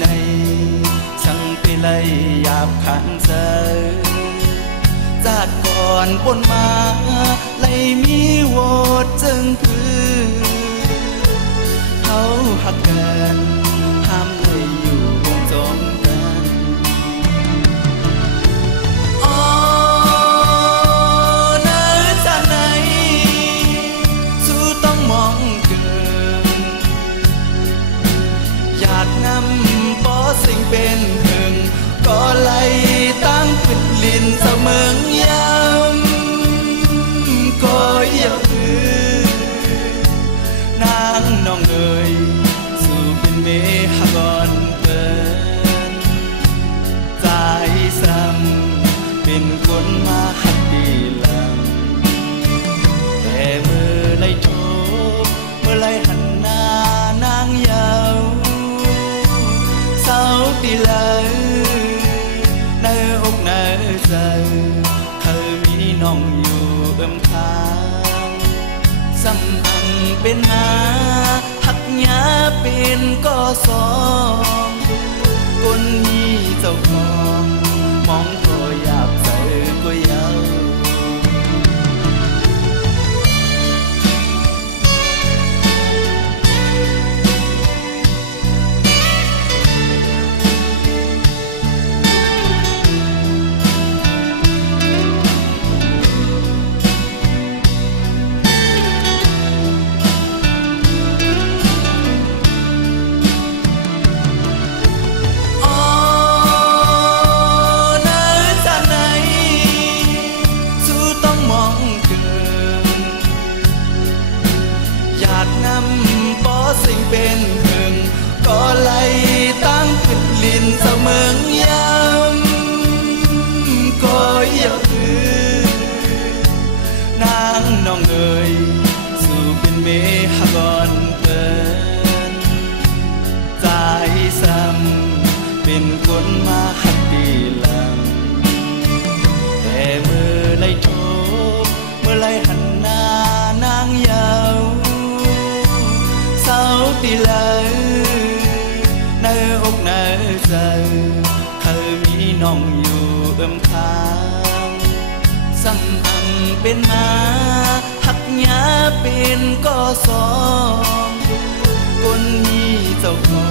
ในสังไปไลหยาบขันเสอจากก่อนปนมาไลมีโวดจึงคือเฮาหักกันห้ามได้อยู่วงจมกันเนินจากไหนสู้ต้องมองเกินอยากนำป้อสิ่งเป็นหึงก็ไล่ตั้งขึ้นลินเสมองยำก็อย่าคือนางน้องเอ๋ยสู่เป็นเมหะกอนเปินใจซ้ำเป็นคนมาหักดีลำแต่เมื่อไล่โทเมื่อไล่หันหน้านางยาวเศร้าดีเลยในอกในใจเธอมีน้องอยู่ข้างซ้ำอังเป็นมาหักหยาเป็นก็สองคนนี้เจ้าของมองก็อยากเจอก็ยาวสิ่งเป็นหึงก็ไล่ตั้งขึ้นลินเสมองยำก็อย่าคือนางน้องเอ๋ยสู่เป็นเมหะกอนเปินใจซ้ำเป็นคนมาหักดีลำแต่เมื่อไล่โทเมื่อไล่หันหน้านางยาวเศร้าดีเลยในอกในใจเธอมีน้องอยู่ข้างซ้ำอังเป็นมาหักหยาเป็นก็สองคนนี้เจ้าของ